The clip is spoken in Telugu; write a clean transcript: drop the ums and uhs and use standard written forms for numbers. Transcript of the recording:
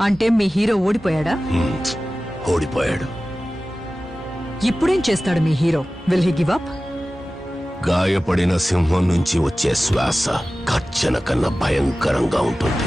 అంటే మీ హీరో ఓడిపోయాడా? ఓడిపోయాడు. ఇప్పుడేం చేస్తాడు మీ హీరో? Will he give up? గాయపడిన సింహం నుంచి వచ్చే శ్వాస గర్జన కన్నా భయంకరంగా ఉంటుంది.